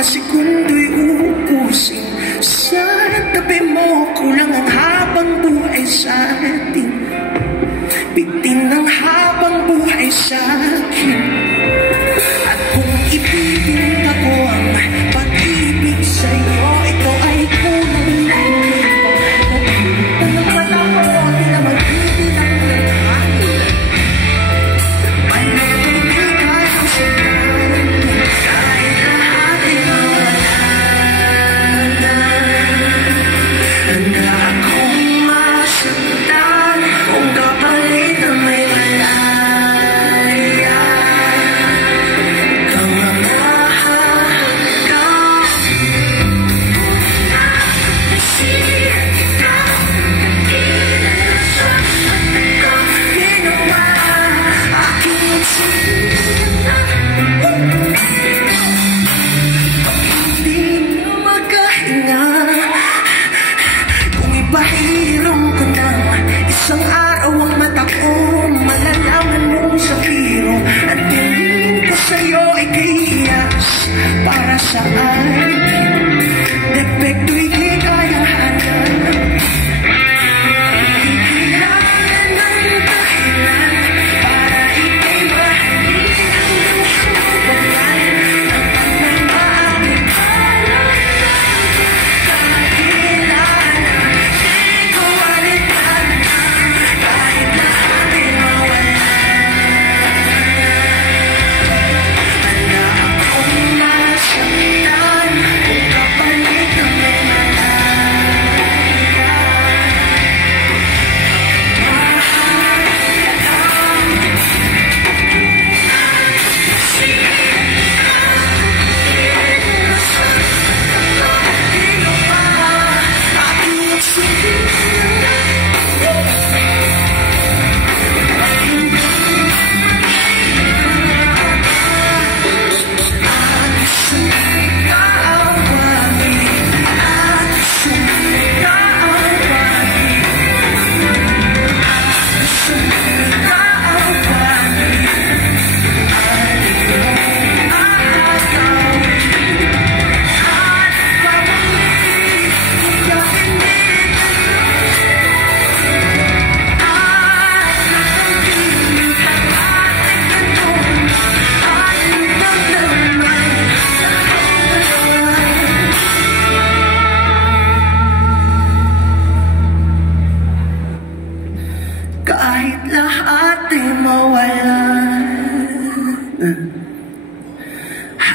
mga sekundo'y uubusin. Sa tabi mo, kulang ang habang buhay sa atin. Bitin ang habang buhay sa akin. At kung ibigin ako ang pag-ibig sa'yo, ito ay kulang na. Nakita ng mata ko, di na mag-ibig ang nagmahal. Manatibig ako sa kanan, kahit lahat ay mawala na. Handa akong masaktan kung kapalit na may malaya. Kang mahahagkan nasisiyan ikaw, kinilasan at ikaw ginawa aking magsisinta. Hindi na makahinga kung ipahiram ko ng isang araw ang mata ko, malalaman mong safiro. At tingin ko sa'yo ay kihiyas para sa akin. Depekto'y di kaya hanap. Di kailangan ng dahilan para ika'y mahalin hanggang sa walan ng pagmamahal. Kahilan di ko alitan kahit lahat ay mawala. Handa akong masaktan kung kapalit na may malaya. Kahit lahat ay mawala,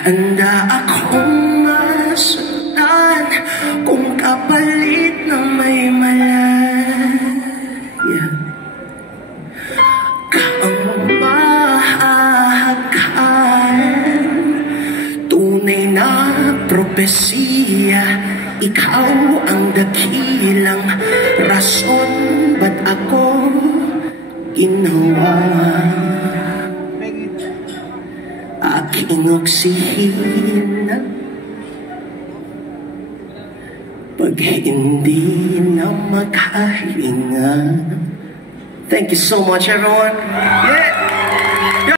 handa akong masaktan kung kapalit na may malaya. Kang mahahagkan, tunay na propesiya. Ikaw ang dakilang rason ba't ako ginawa. Aking oksihina pag hindi na maghahinga. Thank you so much, everyone. Yeah.